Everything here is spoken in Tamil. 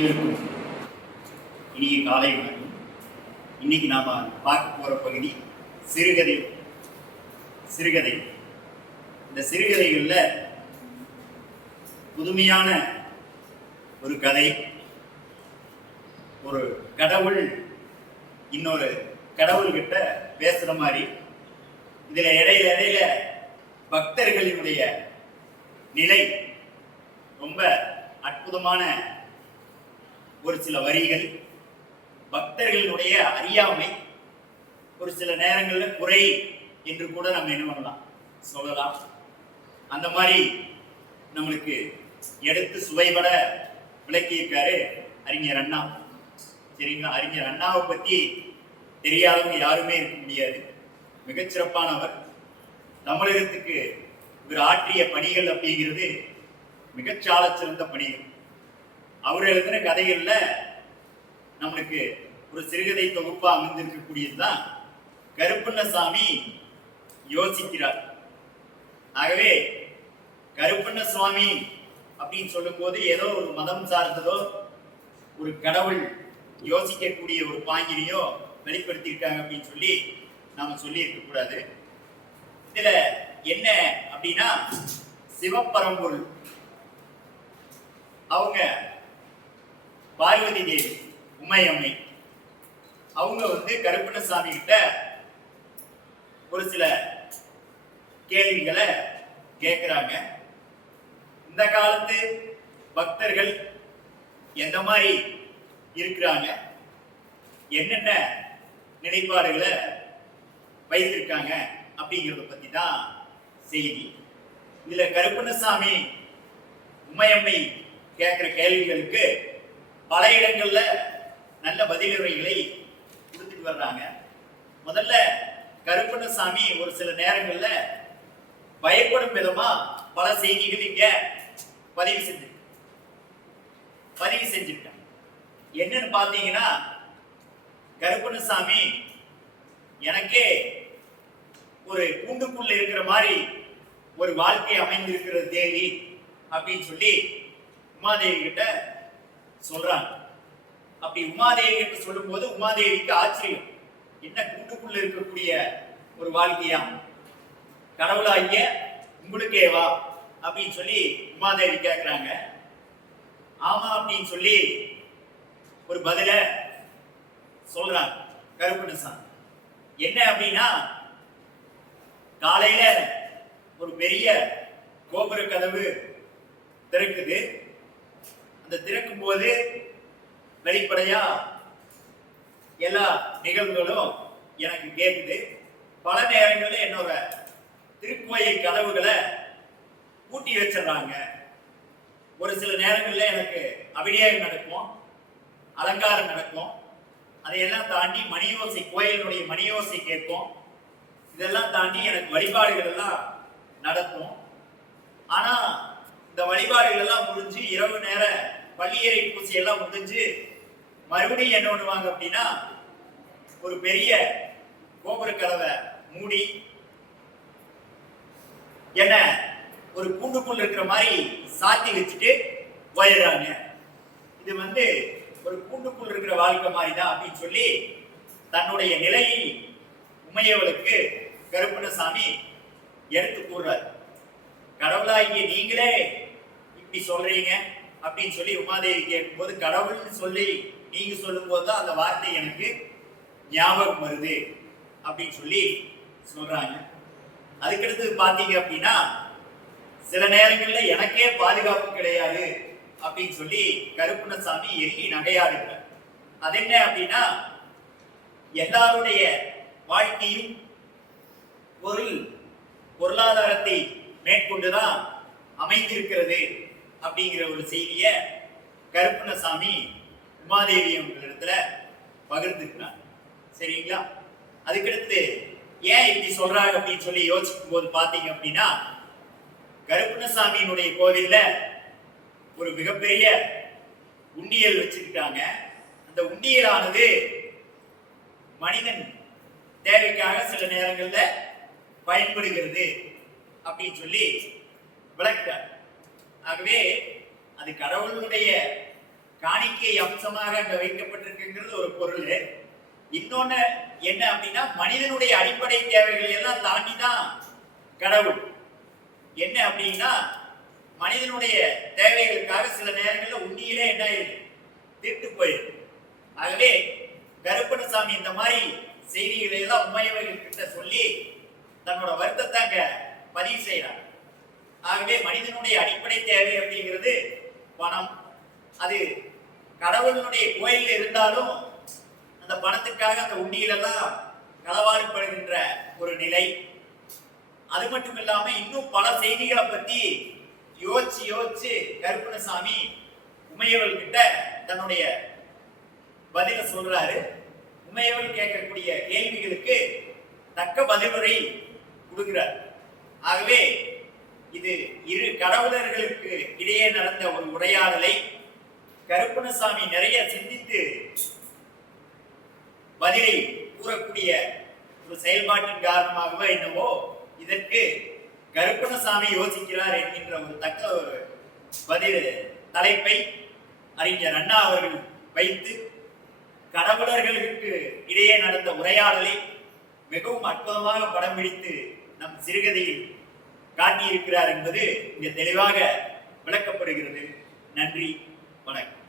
இனிய காலை வணக்கம். இன்னைக்கு நாம பார்க்க போற பகுதி சிறுகதை. இந்த சிறுகதைகள்ல புதுமையான ஒரு கதை. ஒரு கடவுள் இன்னொரு கடவுள்கிட்ட பேசுற மாதிரி. இதுல இடையில பக்தர்களினுடைய நிலை ரொம்ப அற்புதமான ஒரு சில வரிகள். பக்தர்களுடைய அறியாமை ஒரு சில நேரங்களில் குறை என்று கூட நம்ம என்ன பண்ணலாம் சொல்லலாம். அந்த மாதிரி நம்மளுக்கு எடுத்து சுவைபட விளக்கியிருக்காரு அறிஞர் அண்ணா. சரிங்களா? அறிஞர் அண்ணாவை பற்றி தெரியாதவங்க யாருமே இருக்க முடியாது. மிகச்சிறப்பானவர். தமிழகத்துக்கு இவர் ஆற்றிய பணிகள் அப்படிங்கிறது மிகச்சால சிறந்த பணிகள். அவர் எழுதின கதைகள்ல நம்மளுக்கு ஒரு சிறுகதை தொகுப்பா அமைந்திருக்கக்கூடியதுதான் கருப்பண்ணசாமி யோசிக்கிறார். ஆகவே கருப்பண்ணசுவாமி அப்படின்னு சொல்லும் போது ஏதோ ஒரு மதம் சார்ந்ததோ ஒரு கடவுள் யோசிக்கக்கூடிய ஒரு பாங்கினையோ வெளிப்படுத்தியிருக்காங்க அப்படின்னு சொல்லி நாம சொல்லி இருக்க கூடாது. இதுல என்ன அப்படின்னா சிவபரம்பொருள் அவங்க பார்வதி தேவி உமையம்மை அவங்க கருப்பண்ணசாமி கிட்ட ஒரு சில கேள்விகளை கேட்கிறாங்க. இந்த காலத்து பக்தர்கள் எந்த மாதிரி இருக்கிறாங்க, என்னென்ன நிலைப்பாடுகளை வைத்திருக்காங்க அப்படிங்கிறத பத்தி தான் செய்தி. இதுல கருப்பண்ணசாமி உமையம்மை கேட்கிற கேள்விகளுக்கு பல இடங்கள்ல நல்ல பதிலுரைகளை கொடுத்துட்டு வர்றாங்க. முதல்ல கருப்பண்ணசாமி ஒரு சில நேரங்கள்ல பயப்படும் விதமா பல செய்திகள் இங்க பதிவு செஞ்சிருக்காங்க. என்னன்னு பாத்தீங்கன்னா, கருப்பண்ணசாமி எனக்கே ஒரு கூண்டுக்குள்ள இருக்கிற மாதிரி ஒரு வாழ்க்கை அமைந்திருக்கிறது தேவி அப்படின்னு சொல்லி உமாதேவி கிட்ட சொல்றாங்க. அப்படி உமாதேவி கிட்ட சொல்லும் போது உமாதேவிக்கு ஆச்சரியம். என்ன கூட்டுக்குள்ள இருக்கக்கூடிய ஒரு வாழ்க்கையா, கடவுளாகிய உங்களுக்கேவா அப்படின்னு சொல்லி உமாதேவி கேட்கிறாங்க. ஆமா அப்படின்னு சொல்லி ஒரு பதில சொல்றாங்க கருப்பண்ணசாமி. என்ன அப்படின்னா, காலையில ஒரு பெரிய கோபுர கதவு திறக்குது. அந்த திறக்கும் போது வெளிப்படையா எல்லா நிகழ்வுகளும் எனக்கு கேட்குது. பல நேரங்களில் என்னோட திருக்கோயில் கதவுகளை பூட்டி வச்சிடறாங்க. ஒரு சில நேரங்களில் எனக்கு அபிஷேகம் நடக்கும், அலங்காரம் நடக்கும். அதையெல்லாம் தாண்டி மணியோசை, கோயிலுடைய மணியோசை கேட்கும். இதெல்லாம் தாண்டி எனக்கு வழிபாடுகள் எல்லாம் நடக்கும். ஆனா இந்த வழிபாடுகள் எல்லாம் முடிஞ்சு இரவு நேர பள்ளியறை பூச்சி எல்லாம் முடிஞ்சு மறுபடியும் என்ன பண்ணுவாங்க அப்படின்னா, ஒரு பெரிய கோபுர கதவை மூடி என்ன ஒரு கூண்டுக்குள் இருக்கிற மாதிரி சாத்தி வச்சுட்டு போயிடுறாங்க. இது ஒரு கூண்டுக்குள் இருக்கிற வாழ்க்கை மாதிரி தான் அப்படின்னு சொல்லி தன்னுடைய நிலையை உமையவளுக்கு கருப்பண்ணசாமி எடுத்து கூறுறாரு. கடவுளாகிய நீங்களே இப்படி சொல்றீங்க அப்படின்னு சொல்லி உமாதேவி கேட்கும்போது, கடவுள்னு சொல்லி நீங்க சொல்லும் போது தான் அந்த வார்த்தை எனக்கு ஞாபகம் வருது அப்படின்னு சொல்லி சொல்றாங்க. அதுக்கடுத்து பாத்தீங்க அப்படின்னா, சில நேரங்கள்ல எனக்கே பாதுகாப்பு கிடையாது அப்படின்னு சொல்லி கருப்பண்ணசாமி எள்ளி நகையாடுகிறார். அது என்ன அப்படின்னா, எல்லாருடைய வாழ்க்கையும் பொருளாதாரத்தை மேற்கொண்டுதான் அமைந்திருக்கிறது அப்படிங்கிற ஒரு செய்திய கருப்பண்ணசாமி உமாதேவி அவங்களிடத்துல பகிர்ந்துக்கிறார். சரிங்களா? அதுக்கடுத்து ஏன் இப்படி சொல்றாங்க அப்படின்னு சொல்லி யோசிக்கும் போது பாத்தீங்க அப்படின்னா, கருப்பண்ணசாமியினுடைய கோவில்ல ஒரு மிகப்பெரிய உண்டியல் வச்சிருக்காங்க. அந்த உண்டியலானது மனிதன் தேவைக்காக சில நேரங்கள்ல பயன்படுகிறது அப்படின்னு சொல்லி விளக்குறார். ஆகவே அது கடவுளுடைய காணிக்கை அம்சமாக அங்க வைக்கப்பட்டிருக்குங்கிறது ஒரு பொருள். இன்னொன்னு என்ன அப்படின்னா, மனிதனுடைய அடிப்படை தேவைகளை எல்லாம் தாண்டி தான் கடவுள். என்ன அப்படின்னா, மனிதனுடைய தேவைகளுக்காக சில நேரங்களில் உண்டியிலே என்ன ஆயிருக்கு, தீர்த்து போயிருக்கு. ஆகவே கருப்பணசாமி இந்த மாதிரி செய்திகளை எல்லாம் உமையவர்கள் கிட்ட சொல்லி தன்னோட வருத்தத்தை அங்க பதிவு செய்யறார். ஆகவே மனிதனுடைய அடிப்படை தேவை அப்படிங்கிறது பணம். அது கடவுளுடைய கோயில் இருந்தாலும் அந்த பணத்துக்காக அந்த உண்டியிலெல்லாம் களவாடப்படுகின்ற ஒரு நிலை. அது மட்டும் இல்லாம இன்னும் பல செய்திகளை பத்தி யோசிச்சு யோசிச்சு கருப்பணசாமி உமையவள் கிட்ட தன்னுடைய பதில சொல்றாரு. உமையவள் கேட்கக்கூடிய கேள்விகளுக்கு தக்க பதிலுரை கொடுக்கிறார். ஆகவே இது இரு கடவுளர்களுக்கு இடையே நடந்த ஒரு உரையாடலை கருப்பணசாமி நிறைய சிந்தித்து பதிலை கூறக்கூடிய ஒரு செயல்பாட்டின் காரணமாகவே என்னவோ இதற்கு கருப்பணசாமி யோசிக்கிறார் என்கின்ற ஒரு தக்க ஒரு பதில் தலைப்பை அறிஞர் அண்ணா அவர்கள் வைத்து கடவுளர்களுக்கு இடையே நடந்த உரையாடலை மிகவும் அற்புதமாக படம் பிடித்து நம் சிறுகதையில் காட்டியிருக்கிறார் என்பது இங்கே தெளிவாக விளக்கப்படுகிறது. நன்றி, வணக்கம்.